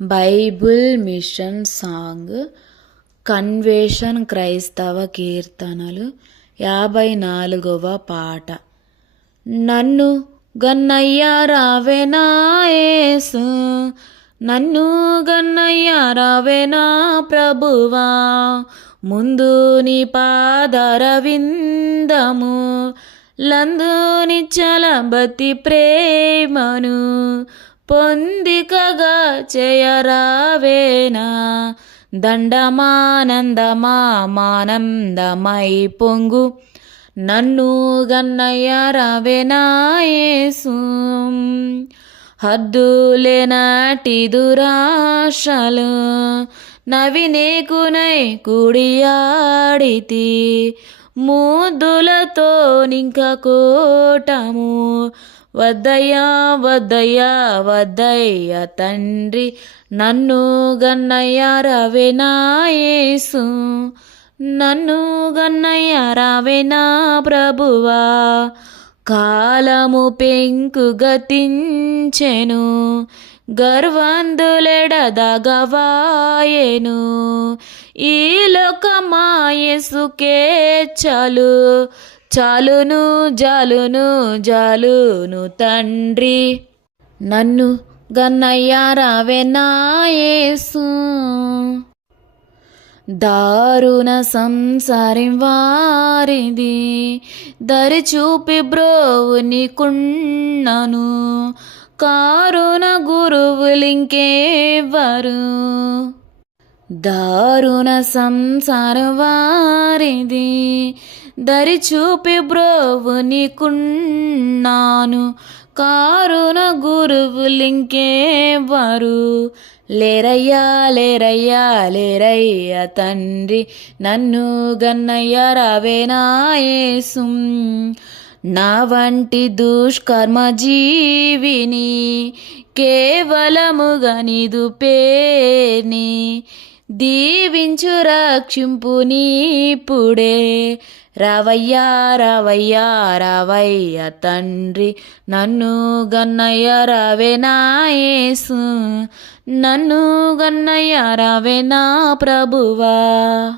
Bible machine song కన్వేషన్ క్రైస్తవ కీర్తనలు యాభై నాలుగవ పాట. నన్ను గన్నయ్య రావే నన్ను గన్నయ్య రావేనా ప్రభువా. ముందు నీ పాదరవిందము లందు నిచ్చల బతి ప్రేమను పొందికగా చేయరావేనా? దండమానందమా మానందమై పొంగు. నన్ను గన్నయ్య రావేనాయేసు హద్దులేనాటి దురాశలు నవినేకునై కుడియాడితి. ముద్దులతో నింక కోటము వదయా వదయా వదయ్య తండ్రి నన్ను గన్నయ్య రవేనాయేసు నన్ను గన్నయ్య రవేనా ప్రభువా. కాలము పెంకు గతించెను గర్వందులెడదగవాయెను ఈ లోకమాయసుకే చలు చాలును జాలును జాలును తండ్రి. నన్ను గన్నయ్య రావెనాయేసు దారుణ సంసారం వారిది దరి చూపి బ్రోవుని కున్నను కారుణ గురువులింకేవారు దారుణ సంసారం వారిది దరి చూపి బ్రోవుని కారున కారుణ గురువులింకేవారు లేరయ్యా లేరయ్యా లేరయ్యా తండ్రి నన్ను గన్నయ్య రావేనాయేసు నా వంటి దుష్కర్మ జీవిని కేవలముగనిదు పేని దీవించు రక్షింపు నీపుడే. రావయ్యా రావయ్యా రావయ్య తండ్రి నన్ను గన్నయ్య రావేనాయేసు నన్ను గన్నయ్య రావేనా ప్రభువా.